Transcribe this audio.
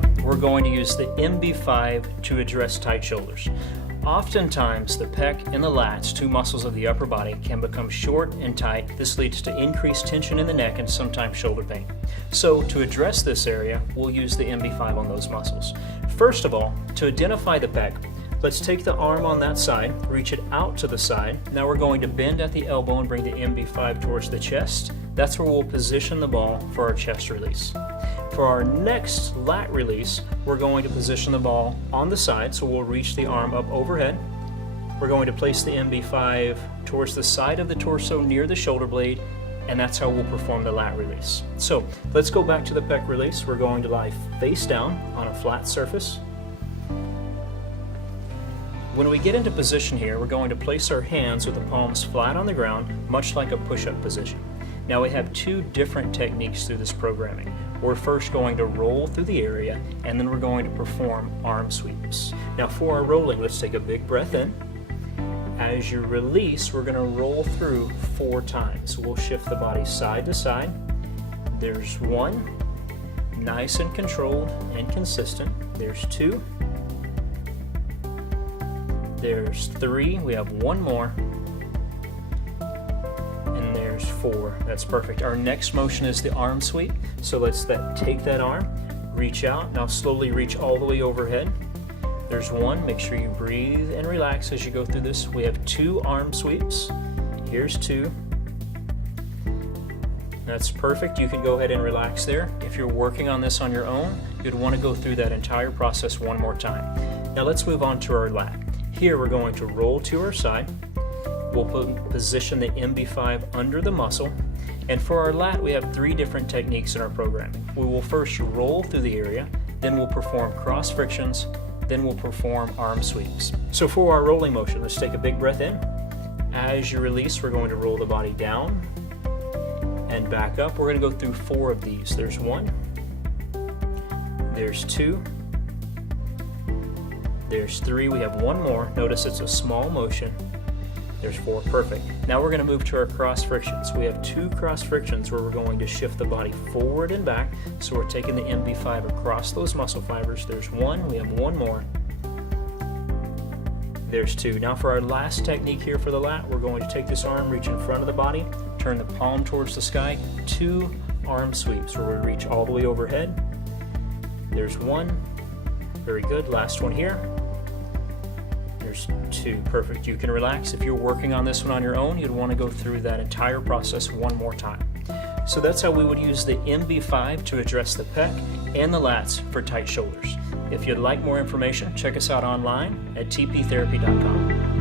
video, we're going to use the MB5 to address tight shoulders. Oftentimes, the pec and the lats, two muscles of the upper body, can become short and tight. This leads to increased tension in the neck and sometimes shoulder pain. So to address this area, we'll use the MB5 on those muscles. First of all, to identify the pec, let's take the arm on that side, reach it out to the side. Now we're going to bend at the elbow and bring the MB5 towards the chest. That's where we'll position the ball for our chest release. For our next lat release, we're going to position the ball on the side, so we'll reach the arm up overhead. We're going to place the MB5 towards the side of the torso near the shoulder blade, and that's how we'll perform the lat release. So let's go back to the pec release. We're going to lie face down on a flat surface. When we get into position here, we're going to place our hands with the palms flat on the ground, much like a push-up position. Now we have two different techniques through this programming. We're first going to roll through the area, and then we're going to perform arm sweeps. Now for our rolling, let's take a big breath in. As you release, we're going to roll through 4 times. We'll shift the body side to side. There's 1, nice and controlled and consistent. There's 2. There's 3, we have 1 more. And there's 4, that's perfect. Our next motion is the arm sweep. So let's take that arm, reach out, now slowly reach all the way overhead. There's 1, make sure you breathe and relax as you go through this. We have 2 arm sweeps. Here's 2. That's perfect, you can go ahead and relax there. If you're working on this on your own, you'd want to go through that entire process one more time. Now let's move on to our lat. Here we're going to roll to our side. We'll position the MB5 under the muscle. And for our lat, we have 3 different techniques in our programming. We will first roll through the area, then we'll perform cross frictions, then we'll perform arm sweeps. So for our rolling motion, let's take a big breath in. As you release, we're going to roll the body down and back up. We're going to go through 4 of these. There's 1, there's 2, there's 3, we have 1 more. Notice it's a small motion. There's 4, perfect. Now we're going to move to our cross frictions. We have 2 cross frictions where we're going to shift the body forward and back. So we're taking the MB5 across those muscle fibers. There's 1, we have 1 more. There's 2. Now for our last technique here for the lat, we're going to take this arm, reach in front of the body, turn the palm towards the sky, 2 arm sweeps where we reach all the way overhead. There's 1, very good, last one here. There's 2, perfect. You can relax. If you're working on this one on your own, you'd want to go through that entire process one more time. So that's how we would use the MB5 to address the pec and the lats for tight shoulders. If you'd like more information, check us out online at tptherapy.com.